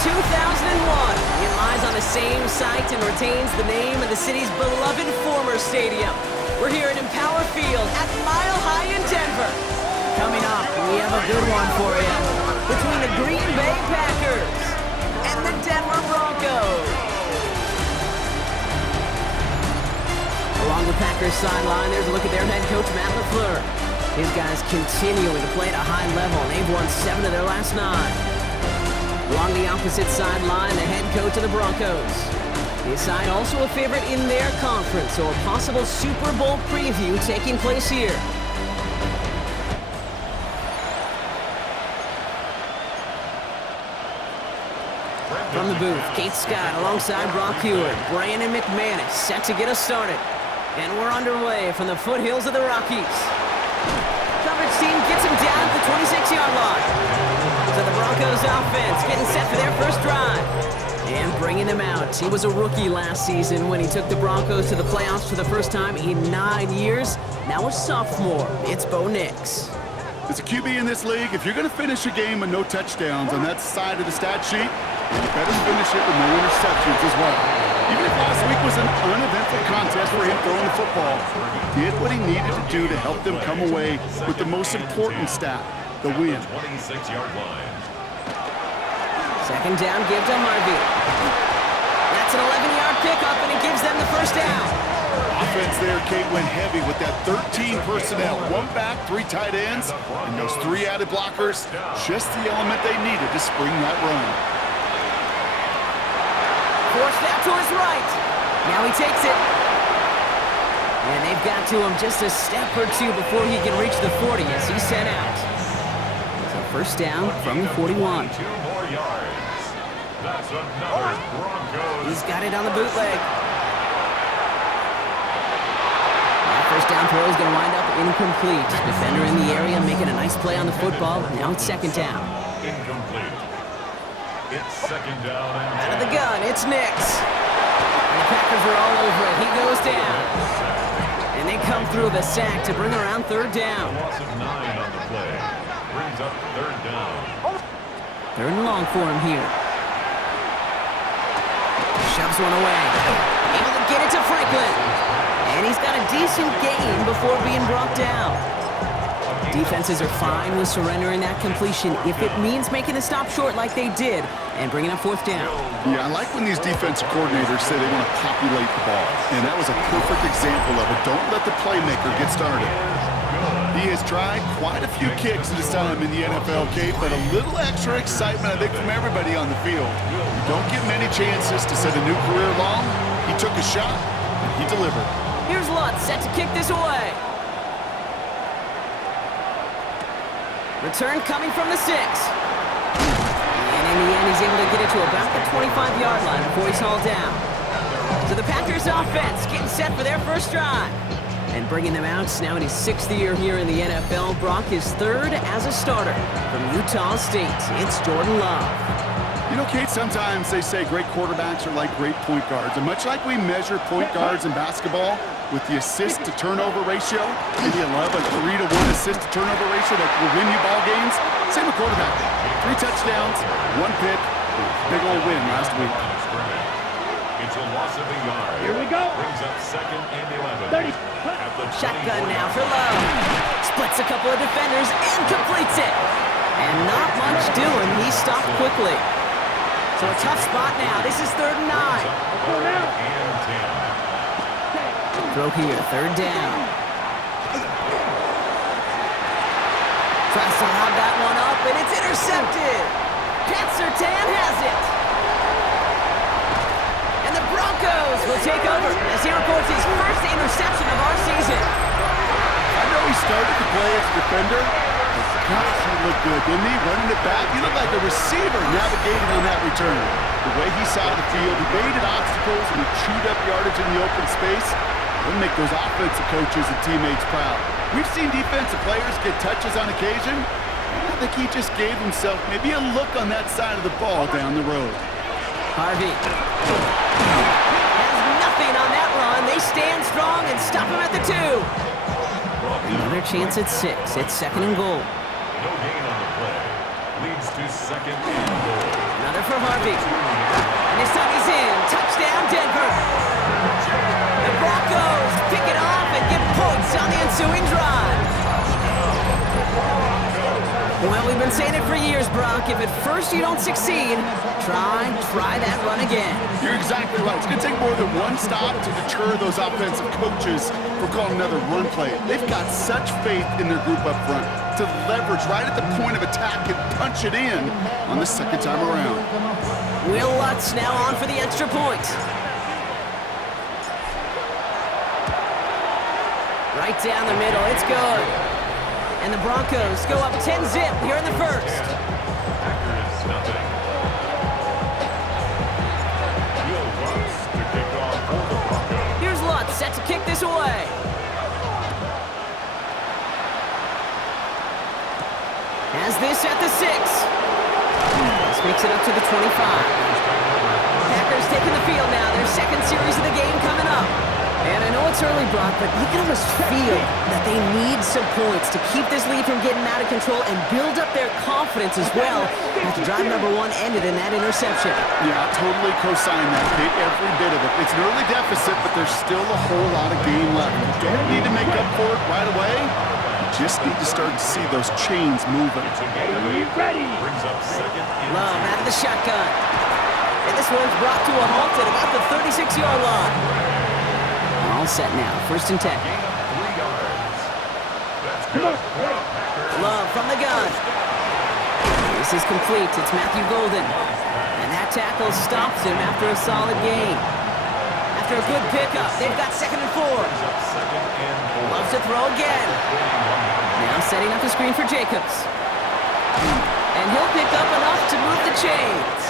2001. It lies on the same site and retains the name of the city's beloved former stadium. We're here at Empower Field at Mile High in Denver. Coming up, we have a good one for you between the Green Bay Packers and the Denver Broncos. Along the Packers sideline, there's a look at their head coach, Matt LaFleur. His guys continuing to play at a high level, and they've won 7 of their last 9. Along the opposite sideline, the head coach of the Broncos. His side also a favorite in their conference, so a possible Super Bowl preview taking place here. From the booth, Kate Scott alongside Brock Hewitt. Brandon McManus set to get us started. And we're underway from the foothills of the Rockies. Coverage team gets him down at the 26-yard line. So the Broncos offense getting set for their first drive. And bringing him out. He was a rookie last season when he took the Broncos to the playoffs for the first time in 9 years. Now a sophomore. It's Bo Nix. As a QB in this league, if you're going to finish a game with no touchdowns on that side of the stat sheet, you better finish it with no interceptions as well. Even if last week was an uneventful contest for him throwing the football, he did what he needed to do to help them come away with the most important stat, the win. 26-yard line. Second down, give to Harvey. That's an 11-yard pickup, and it gives them the first down. Offense there, Kate, went heavy with that 13 personnel. 1 back, 3 tight ends, and those 3 added blockers, just the element they needed to spring that run. Forced out to his right. Now he takes it. And they've got to him just a step or 2 before he can reach the 40 as he's sent out. So first down from the 41. 2 more yards. That's another Broncos. He's got it on the bootleg. That first down throw is going to wind up incomplete. Defender in the area making a nice play on the football. Now it's second down. Incomplete. It's second down and Out of the gun, it's Nix. And the Packers are all over it. He goes down. And they come through the sack to bring around third down. loss of 9 on the play. Brings up third down. Third and long for him here. Shoves one away. Able to get it to Franklin. And he's got a decent gain before being brought down. Defenses are fine with surrendering that completion if it means making a stop short like they did and bringing up fourth down. Yeah, I like when these defensive coordinators say they want to populate the ball. And that was a perfect example of it. Don't let the playmaker get started. He has tried quite a few kicks in his time in the NFL, Kate, but a little extra excitement, I think, from everybody on the field. You don't get many chances to set a new career long. He took a shot, and he delivered. Here's Lutz set to kick this away. Return coming from the 6. And in the end, he's able to get it to about the 25-yard line before he's hauled down. So the Packers offense getting set for their first drive. And bringing them out now in his 6th year here in the NFL. Brock is 3rd as a starter from Utah State. It's Jordan Love. You know, Kate, sometimes they say great quarterbacks are like great point guards. And much like we measure point guards in basketball with the assist-to-turnover ratio, maybe you love a 3-to-1 assist-to-turnover ratio that will win you ball games, same with quarterback. 3 touchdowns, 1 pick, big old win last week. It's a loss of a yard. Here we go. Brings up second and 11. 30. At the Shotgun now for Love. Splits a couple of defenders and completes it. And not much doing. He stopped quickly. So a tough spot now. This is 3rd and 9. And 10. Throw here, 3rd down. Tries to lob that one up, and it's intercepted. Pat Surtain has it. And the Broncos will take over as he records his first interception of our season. I know he started to play as a defender, but gosh, he looked good, didn't he? Running it back, he looked like a receiver navigating on that return. The way he saw the field, he evaded obstacles, and he chewed up yardage in the open space. It'll make those offensive coaches and teammates proud. We've seen defensive players get touches on occasion. I think he just gave himself maybe a look on that side of the ball down the road. Harvey has nothing on that run. They stand strong and stop him at the 2. Another chance at 6. It's 2nd and goal. No gain on the play. leads to second and goal. Another for Harvey. And this time he's in. Touchdown, Denver. The Broncos pick it off and get points on the ensuing drive. Well, we've been saying it for years, Brock. If at first you don't succeed, try that run again. You're exactly right. It's going to take more than one stop to deter those offensive coaches from calling another run play. They've got such faith in their group up front to leverage right at the point of attack and punch it in on the second time around. Will Lutz now on for the extra point. Right down the middle. It's good. And the Broncos go up 10-zip here in the first. Packers nothing. Will Lutz to kick off for the Broncos. Here's Lutz set to kick this away. Has this at the 6. This makes it up to the 25. Packers taking the field now. Their second series of the game coming up. And I know it's early, Brock, but you can almost feel that they need some points to keep this lead from getting out of control and build up their confidence as well after drive number 1 ended in that interception. Yeah, totally co-sign that, Kate, every bit of it. It's an early deficit, but there's still a whole lot of game left. You don't need to make up for it right away. You just need to start to see those chains moving. Ready. Brings up second and Love out of the shotgun. And this one's brought to a halt at about the 36-yard line. All set now, first and 10. gain of 3 yards. That's good. Love from the gun. This is complete. It's Matthew Golden. And that tackle stops him after a solid gain. After a good pickup, they've got second and 4. Second and 4. Loves to throw again. Now setting up the screen for Jacobs. And he'll pick up enough to move the chains.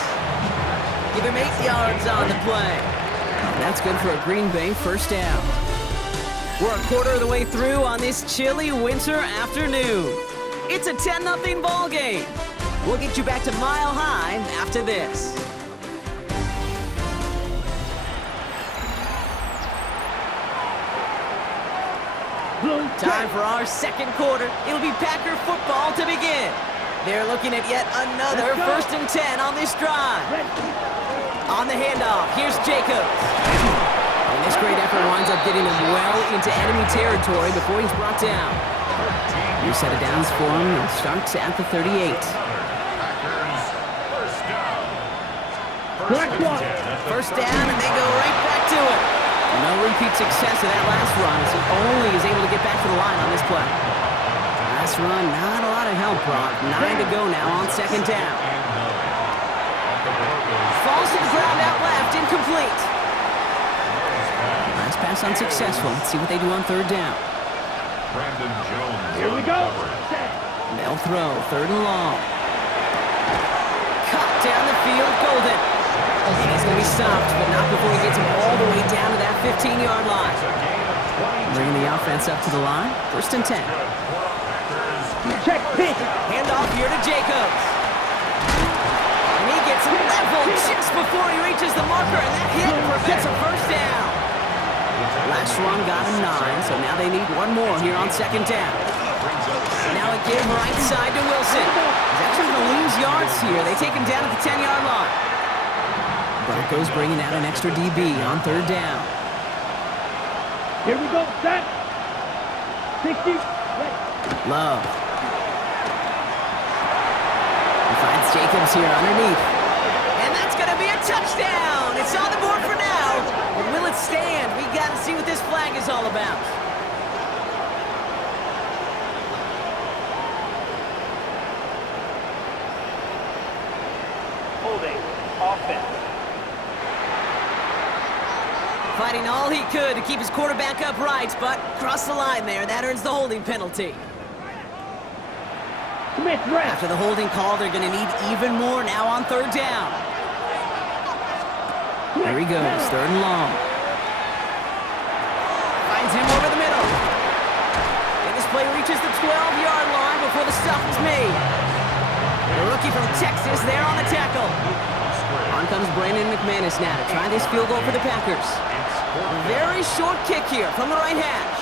Give him 8 yards on the play. That's good for a Green Bay first down. We're a quarter of the way through on this chilly winter afternoon. It's a 10-0 ball game. We'll get you back to Mile High after this. Time for our second quarter. It'll be Packer football to begin. They're looking at yet another first and 10 on this drive. On the handoff, here's Jacobs. And this great effort winds up getting him well into enemy territory before he's brought down. New set of downs for him and starts at the 38. Packers first down. First down, and they go right back to it. No repeat success of that last run as he only is able to get back to the line on this play. Last run, not a lot of help, Brock. 9 to go now on second down. Falls to the ground out left, incomplete. Last pass unsuccessful. Let's see what they do on third down. Brandon Jones. Here we go. They'll throw, third and long. Cut down the field, Golden. And he's going to be stopped, but not before he gets him all the way down to that 15-yard line. Bringing the offense up to the line, first and 10. Check pitch. Handoff here to Jacobs. And he gets leveled just before he reaches the marker, and that hit prevents a first down. Last run got him 9, so now they need one more here on second down. Now a give right side to Wilson. He's actually going to lose yards here. They take him down at the 10-yard line. Broncos bringing out an extra DB on third down. Here we go, set. 60. Love. He finds Jacobs here underneath. And that's going to be a touchdown. It's on the board for now. But will it stand? We got to see what this flag is all about. Holding. Offense. Fighting all he could to keep his quarterback upright, but crossed the line there. That earns the holding penalty. Smith rest. After the holding call, they're going to need even more now on third down. There he goes, third and long. Finds him over the middle. And this play reaches the 12-yard line before the stop is made. The rookie from Texas there on the tackle. On comes Brandon McManus now to try this field goal for the Packers. Very short kick here from the right hash.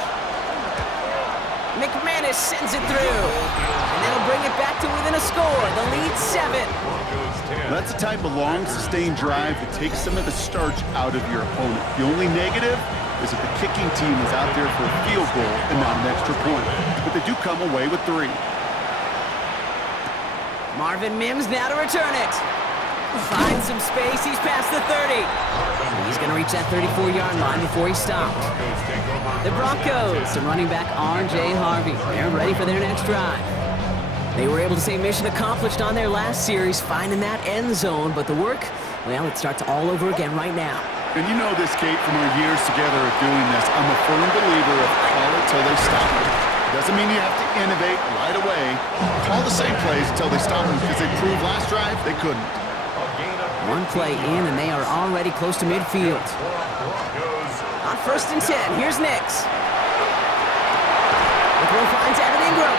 McManus sends it through. And that'll bring it back to within a score. The lead 7. That's the type of long, sustained drive that takes some of the starch out of your opponent. The only negative is that the kicking team is out there for a field goal and not an extra point. But they do come away with 3. Marvin Mims now to return it. Finds some space. He's past the 30. He's going to reach that 34-yard line before he stopped. The Broncos, and running back R.J. Harvey. They're ready for their next drive. They were able to say mission accomplished on their last series, finding that end zone. But the work, well, it starts all over again right now. And you know this, Kate, from our years together of doing this. I'm a firm believer of call it till they stop it. Doesn't mean you have to innovate right away. Call the same plays until they stop them, because they proved last drive they couldn't. One play in, and they are already close to midfield. On 1st and 10, here's Nix. The throw finds Evan Ingram.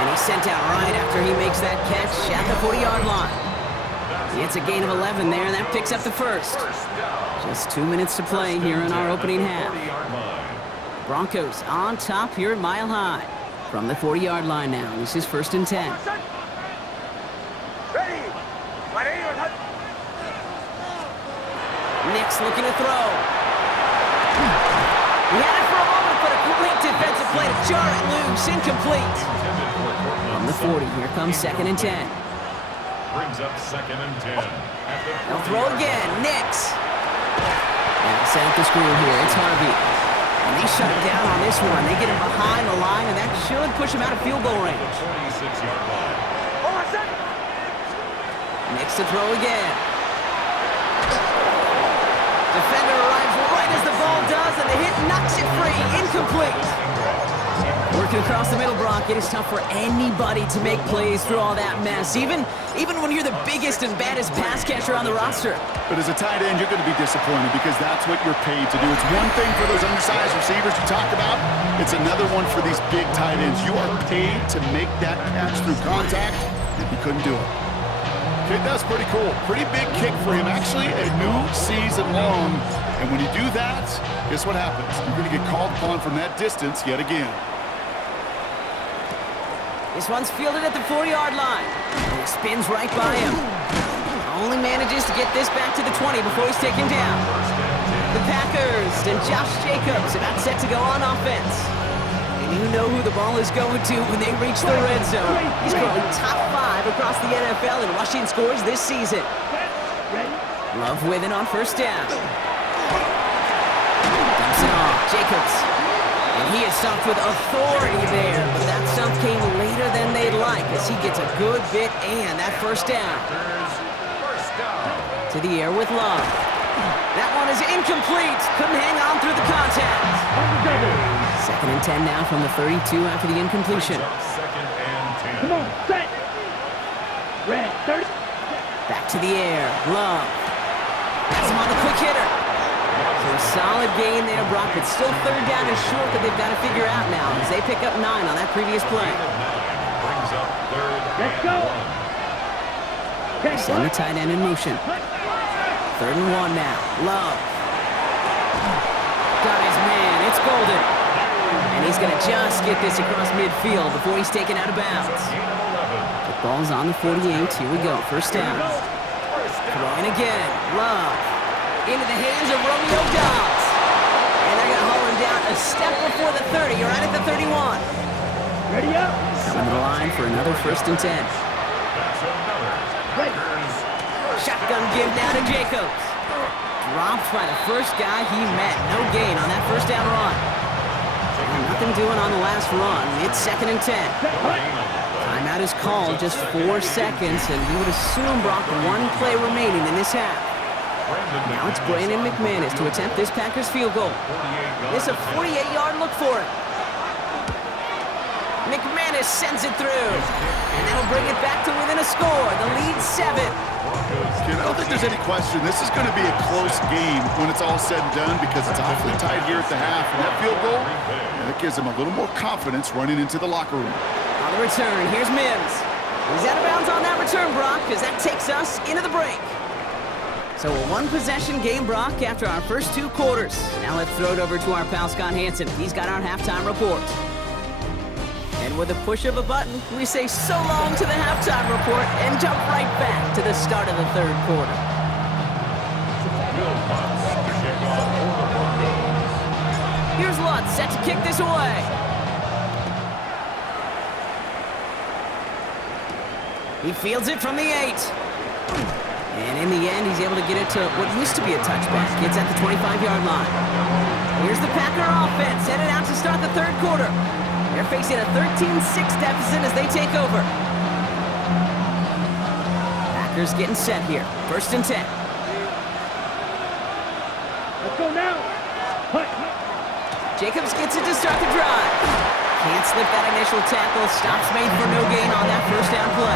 And he's sent out right after he makes that catch at the 40-yard line. It's a gain of 11 there, and that picks up the first. Just 2 minutes to play here in our opening half. Broncos on top here at Mile High. From the 40-yard line now, this is 1st and 10. Nix looking to throw. He had it for a moment, but a great defensive play to jar it loose, incomplete. From the 40, here comes 2nd and 10. Brings up 2nd and 10. They'll throw again, Nix. And set up the screen here, it's Harvey. And they shut him down on this one. They get him behind the line, and that should push him out of field goal range. 26-yard line. Nix to throw again. Defender arrives right as the ball does, and the hit knocks it free. Incomplete. Working across the middle, Brock, it is tough for anybody to make plays through all that mess, even when you're the biggest and baddest pass catcher on the roster. But as a tight end, you're going to be disappointed because that's what you're paid to do. It's one thing for those undersized receivers you talk about. It's another one for these big tight ends. You are paid to make that catch through contact, and he couldn't do it. Okay, that's pretty cool. Pretty big kick for him. Actually, a new season long. And when you do that, guess what happens? You're going to get called upon from that distance yet again. This one's fielded at the 40-yard line. And he spins right by him. Only manages to get this back to the 20 before he's taken down. The Packers and Josh Jacobs about set to go on offense. And you know who the ball is going to when they reach the red zone. He's growing top 5 across the NFL in rushing scores this season. Love with it on 1st down. Dumps it off. Jacobs. And he is stopped with authority there, but that stop came later than they'd like as he gets a good bit and that 1st down. To the air with Love. That one is incomplete. Couldn't hang on through the contact. 2nd and 10 now from the 32 after the incompletion. 2nd and 10. Come on, set. Red, 30. Back to the air. Love. That's him on the quick hitter. So a solid gain there, Brock. It's still 3rd down and short that they've got to figure out now as they pick up 9 on that previous play. Brings up 3rd. Let's go. Send the tight end in motion. 3rd and 1 now. Love. Got his man. It's Golden. And he's going to just get this across midfield before he's taken out of bounds. The ball's on the 48. Here we go. 1st down. Throwing again. Love. Into the hands of Romeo Dobbs. And they're going to haul him down a step before the 30. You're right at the 31. Ready up. Coming to the line for another 1st and 10. Shotgun give now to Jacobs. Dropped by the first guy he met. No gain on that 1st down run. And nothing doing on the last run. It's 2nd and 10. Timeout is called, just 4 seconds, and you would assume, Brock, 1 play remaining in this half. Now it's Brandon McManus to attempt this Packers field goal. It's a 48-yard look for it. McManus sends it through. And that'll bring it back to within a score. The lead 7. I don't think there's any question. This is going to be a close game when it's all said and done because it's awfully tight here at the half. And that field goal, that gives them a little more confidence running into the locker room. On the return, here's Mims. He's out of bounds on that return, Brock, because that takes us into the break. So a 1-possession game, Brock, after our first 2 quarters. Now let's throw it over to our pal Scott Hansen. He's got our halftime report. with a push of a button, we say so long to the halftime report and jump right back to the start of the third quarter. Here's Lutz set to kick this away. He fields it from the 8. And in the end, he's able to get it to what used to be a touchback. It's at the 25-yard line. Here's the Packer offense headed out to start the third quarter. They're facing a 13-6 deficit as they take over. Packers getting set here. 1st and 10. Let's go now. Hut. Jacobs gets it to start the drive. Can't slip that initial tackle. Stops made for no gain on that first down play.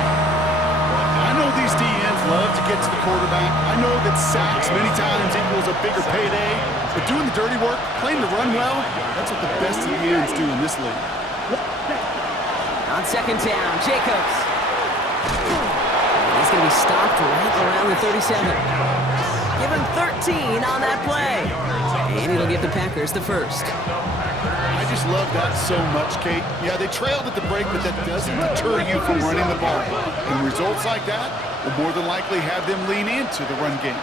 I know these DNs love to get to the quarterback. I know that sacks many times equals a bigger payday. But doing the dirty work, playing the run well, that's what the best of the ends do in this league. On 2nd down, Jacobs. He's going to be stopped right around the 37. Give him 13 on that play. And it'll give the Packers the first. I just love that so much, Kate. Yeah, they trailed at the break, but that doesn't deter you from running the ball. And results like that will more than likely have them lean into the run game.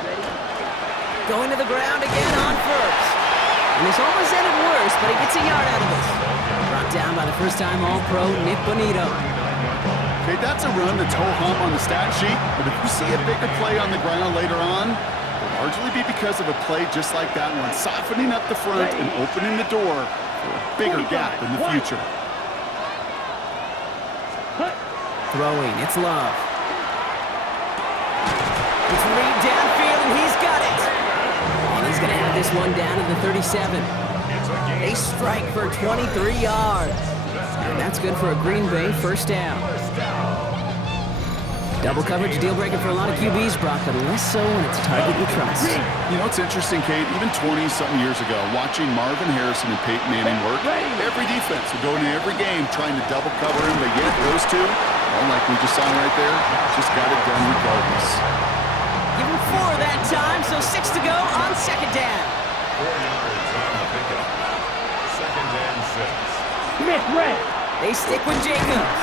Going to the ground again on 1st. And this almost ended worse, but he gets a yard out of it. Brought down by the first-time All-Pro Nick Bonito. Okay, that's a run that's ho-hum on the stat sheet, but if you see a bigger play on the ground later on, it'll largely be because of a play just like that one, softening up the front and opening the door for a bigger gap in the future. Throwing, it's Love. It's Reed downfield, and he's got it. And he's going to have this one down to the 37. They strike for 23 yards. And that's good for a Green Bay first down. Double coverage, deal breaker for a lot of QBs, Brock, but less so when it's a target you trust. You know, it's interesting, Kate, even 20-something years ago, watching Marvin Harrison and Peyton Manning work, every defense would go into every game trying to double cover him, but yet those two, well, like we just saw right there, just got it done regardless. Give him 4 that time, so 6 to go on 2nd down. 4 yards on the pickup. 2nd and 6. Smith, red. They stick with Jacobs.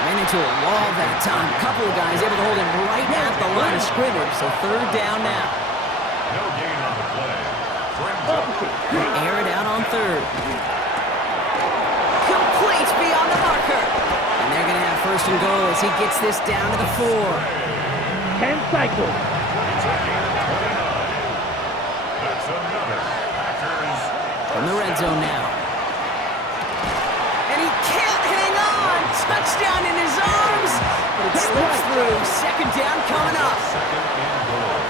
Ran into a wall that time. A couple of guys able to hold him right at the line of scrimmage, so 3rd down now. No gain on the play. Brings up. They air it out on 3rd. Complete beyond the marker. And they're going to have 1st and goal as he gets this down to the 4. 10 cycles. It's a gain of 29. That's another Packers. From the red zone now. And he can't hang on. Touchdown in his arms. But it slips through. 2nd down coming up. 2nd and goal.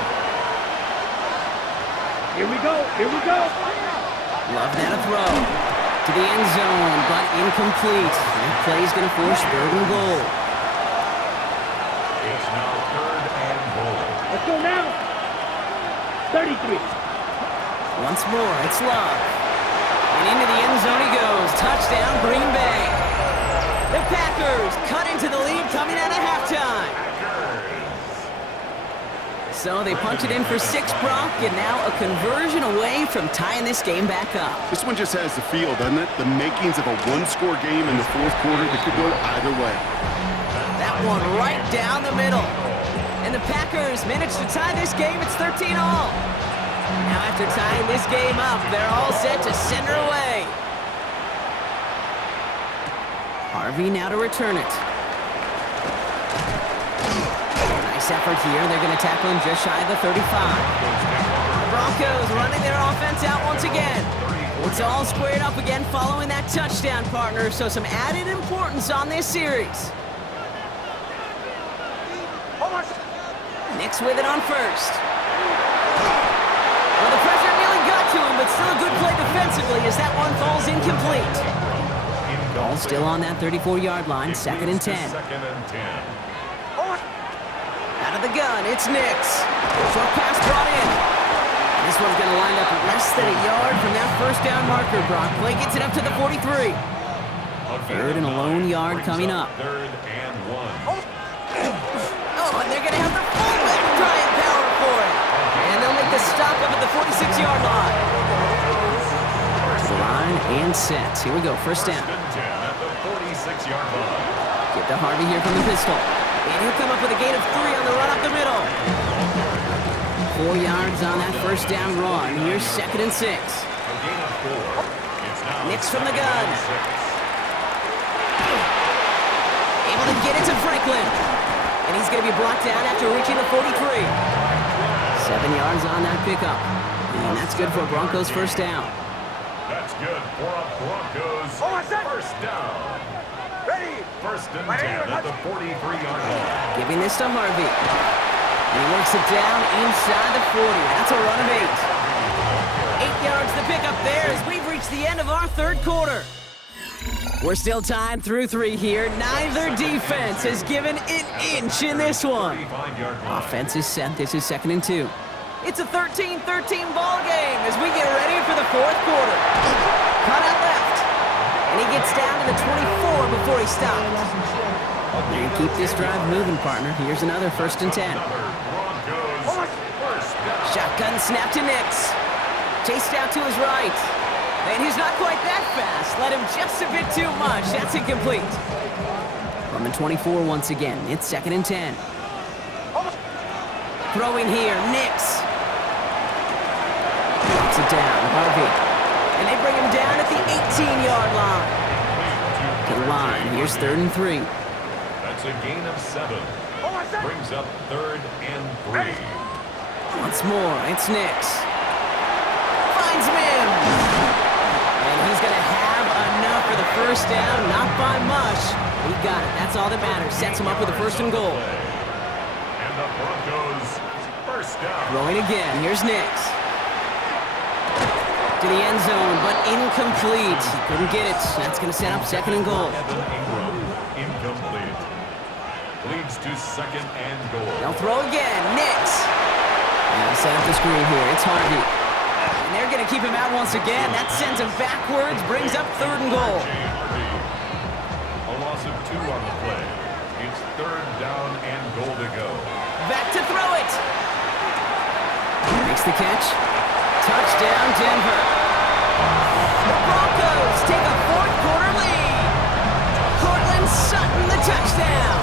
Here we go. Here we go. Love that a throw. To the end zone, but incomplete. That play's going to force 3rd and goal. It's now 3rd and goal. Let's go now. 33. Once more, it's Love. And into the end zone he goes. Touchdown, Green Bay. The Packers cut into the lead coming out of halftime. So they punch it in for 6, Brock, and now a conversion away from tying this game back up. This one just has the feel, doesn't it? The makings of a one-score game in the 4th quarter that could go either way. That one right down the middle. And the Packers managed to tie this game. It's 13-all. Now after tying this game up, they're all set to send her away. Harvey now to return it. Nice effort here. They're going to tackle him just shy of the 35. The Broncos running their offense out once again. It's all squared up again following that touchdown, partner, so some added importance on this series. Nick's with it on 1st. Well, the pressure nearly got to him, but still a good play defensively as that one falls incomplete. Ball still on that 34-yard line, 2nd and 10. 2nd and 10. Out of the gun, it's Nix. Short pass brought in. And this one's going to line up less than a yard from that first down marker, Brock. Play gets it up to the 43. 3rd and a lone yard coming up. 3rd and 1. Oh, and they're going to have the fullback trying power for it. And they'll make the stop up at the 46-yard line. To the line and set. Here we go, 1st down. 10 at the 46. 6-yard line. Get to Harvey here from the pistol. And he'll come up with a gain of 3 on the run up the middle. 4 yards on that first down run. Here's 2nd and 6. A gain of 4. It's now Nix from the gun. 2nd and 6. Able to get it to Franklin. And he's going to be brought down after reaching the 43. 7 yards on that pickup. And that's good for Broncos first down. That's good for a Broncos first down. Ready. 1st and 10 at the 43-yard line. Giving this to Harvey. And he works it down inside the 40. That's a run of 8. 8 yards to pick up there as we've reached the end of our third quarter. We're still tied through 3 here. Neither defense has given an inch in this one. 35-yard line. Offense is set. This is 2nd and 2. It's a 13-13 ball game as we get ready for the 4th quarter. Cut out left. And he gets down to the 24 before he stops. And keep this drive moving, partner. Here's another 1st and 10. Broncos first down. Shotgun snap to Nix. Chased out to his right. And he's not quite that fast. Let him just a bit too much. That's incomplete. From the 24 once again. It's 2nd and 10. Throwing here, Nix. Knocks it down, Harvey. And they bring him down at the 18-yard line. To the line, here's 3rd and 3. That's a gain of 7. Brings up 3rd and 3. Once more, it's Nix. Finds Mims. And he's going to have enough for the first down, not by much. He got it, that's all that matters. Sets him up with a 1st and goal. And the Broncos first down. Throwing again, here's Nix. To the end zone, but incomplete. He couldn't get it. That's going to set up 2nd and goal. Evan Ingram, incomplete. Leads to 2nd and goal. They'll throw again, Nix. And they set up the screen here, it's Harvey. And they're going to keep him out once again. That sends him backwards, brings up 3rd and goal. A loss of 2 on the play. It's 3rd down and goal to go. Back to throw it. Makes the catch. Touchdown, Denver. The Broncos take a 4th quarter lead. Cortland Sutton, the touchdown.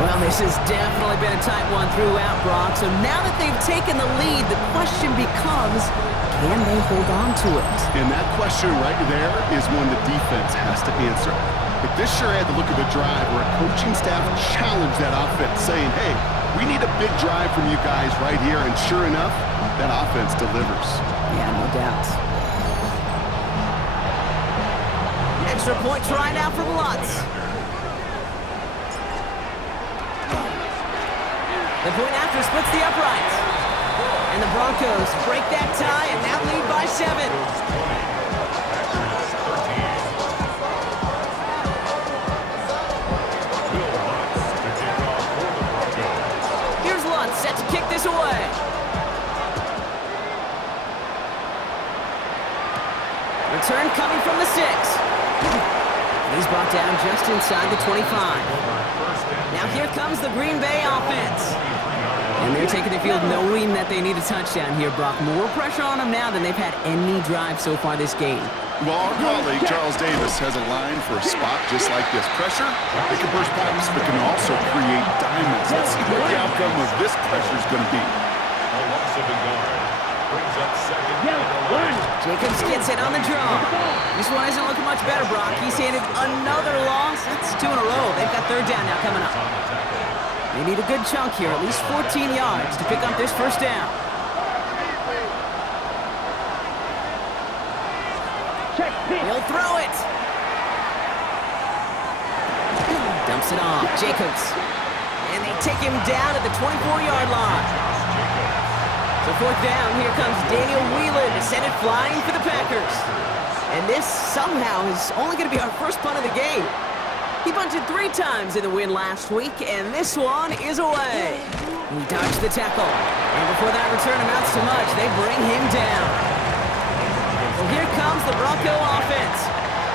Well, this has definitely been a tight one throughout, Brock. So now that they've taken the lead, the question becomes, can they hold on to it? And that question right there is one the defense has to answer. But this sure had the look of a drive where a coaching staff challenged that offense, saying, hey, we need a big drive from you guys right here. And sure enough, that offense delivers. Yeah, no doubt. Extra point try now from Lutz. The point after splits the uprights. And the Broncos break that tie and now lead by 7. Here's Lutz set to kick this away. Return coming from the 6. He's brought down just inside the 25. Now here comes the Green Bay offense. And they're taking the field knowing that they need a touchdown here, Brock. More pressure on them now than they've had any drive so far this game. Well, our colleague, Charles Davis, has a line for a spot just like this. Pressure, it can burst pipes, but can also create diamonds. Let's see what the outcome of this pressure is going to be. A loss of a yard. Brings up 2nd Yeah, and 11. Jacobs gets it on the draw. This one isn't looking much better, Brock. He's handed another loss. That's 2 in a row. They've got 3rd down now coming up. They need a good chunk here, at least 14 yards to pick up this first down. Check pitch. He'll throw it. Dumps it off. Jacobs. And they take him down at the 24-yard line. So 4th down, here comes Daniel Whelan to send it flying for the Packers. And this somehow is only going to be our first punt of the game. He bunted 3 times in the win last week, and this one is away. He dodged the tackle. And before that return amounts to much, they bring him down. Well, here comes the Bronco offense.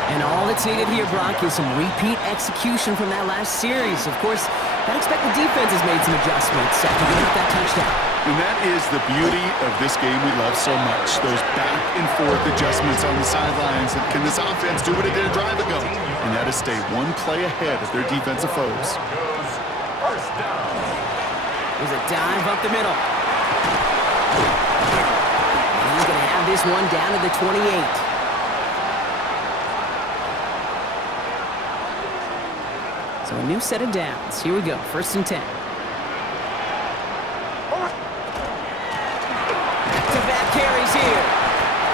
And all that's needed here, Brock, is some repeat execution from that last series. Of course, I expect the defense has made some adjustments after giving up that touchdown. And that is the beauty of this game we love so much. Those back and forth adjustments on the sidelines. And can this offense do what it did a drive ago? And that is stay one play ahead of their defensive foes. First down. There's a dive up the middle. And he's going to have this one down to the 28. So a new set of downs. Here we go, 1st and 10. Back-to-back carries here.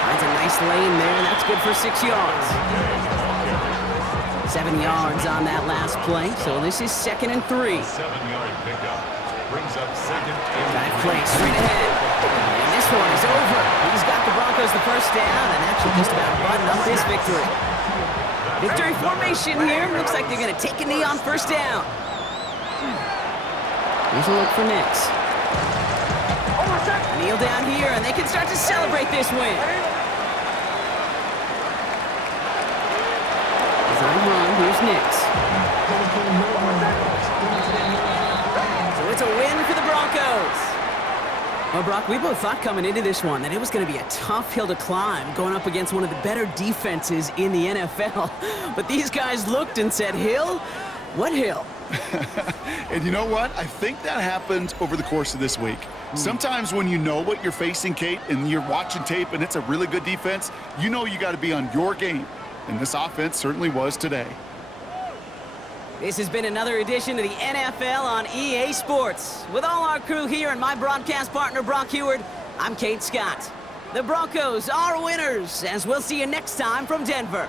Finds a nice lane there, and that's good for 6 yards. 7 yards on that last play, so this is 2nd and 3. 7-yard pickup. Brings up 2nd and Dive play straight ahead. And this one is over. He's got the Broncos the first down, and that should just about button up this victory. Victory formation here. Looks like they're going to take a knee on 1st down. Here's a look for Nix. Kneel down here, and they can start to celebrate this win. Design run. Here's Nix. So it's a win for the Broncos. Well, Brock, we both thought coming into this one that it was going to be a tough hill to climb going up against one of the better defenses in the NFL. But these guys looked and said, hill? What hill? And you know what? I think that happened over the course of this week. Sometimes when you know what you're facing, Kate, and you're watching tape and it's a really good defense, you know you got to be on your game. And this offense certainly was today. This has been another edition of the NFL on EA Sports. With all our crew here and my broadcast partner, Brock Heward, I'm Kate Scott. The Broncos are winners, as we'll see you next time from Denver.